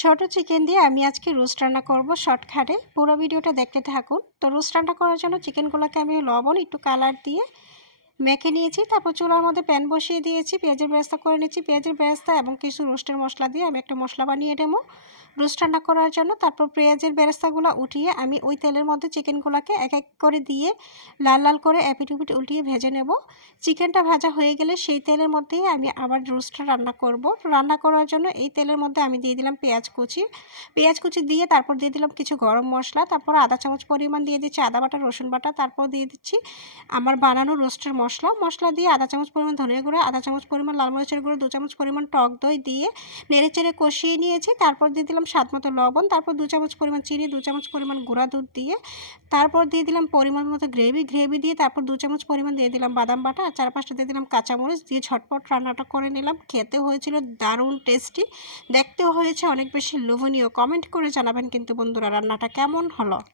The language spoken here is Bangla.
ছোট চিকেন দিয়ে আমি আজকে রোস্ট রান্না করব শর্টকাটে। পুরো ভিডিওটা দেখতে থাকুন। তো রোস্ট রান্না করার জন্য চিকেনগুলোকে আমি লবণ একটু কালার দিয়ে মেখে নিয়েছি। তারপর চুলার মধ্যে প্যান বসিয়ে দিয়েছি, পেঁয়াজের বেরেস্তা করে নিচ্ছি। পেঁয়াজের বেরেস্তা এবং কিছু রোস্টের মশলা দিয়ে আমি একটা মশলা বানিয়ে নেব রোস্ট রান্না করার জন্য। তারপর পেঁয়াজের বেরেস্তাগুলো উঠিয়ে আমি ওই তেলের মধ্যে চিকেনগুলোকে এক এক করে দিয়ে লাল লাল করে এপিট ওপিট উল্টিয়ে ভেজে নেব। চিকেনটা ভাজা হয়ে গেলে সেই তেলের মধ্যেই আমি আবার রোস্টটা রান্না করব। রান্না করার জন্য এই তেলের মধ্যে আমি দিয়ে দিলাম পেঁয়াজ কুচি দিয়ে তারপর দিয়ে দিলাম কিছু গরম মশলা, তারপর আধা চামচ পরিমাণ দিয়ে দিচ্ছি আদা বাটা রসুন বাটা, তারপর দিয়ে দিচ্ছি আমার বানানো রোস্টের মশলা দিয়ে আধা চামচ পরিমাণ ধনিয়া গুঁড়ো, আধা চামচ পরিমাণ লাল মরিচের গুঁড়ো, 2 চামচ পরিমাণ টক দই দিয়ে নেড়েচেড়ে কষিয়ে নিয়েছি। তারপর দিয়ে দিলাম স্বাদ মতো লবণ, তারপর 2 চামচ পরিমাণ চিনি, 2 চামচ পরিমাণ গুঁড়া দুধ দিয়ে তারপর দিয়ে দিলাম পরিমাণ মতো গ্রেভি দিয়ে তারপর 2 চামচ পরিমাণ দিয়ে দিলাম বাদাম বাটা আর 4-5টা দিয়ে দিলাম কাঁচামরিচ দিয়ে ঝটপট রান্নাটা করে নিলাম। খেতে হয়েছিল দারুণ টেস্টি, দেখতেও হয়েছে অনেক বেশি লোভনীয়। কমেন্ট করে জানাবেন কিন্তু বন্ধুরা রান্নাটা কেমন হলো।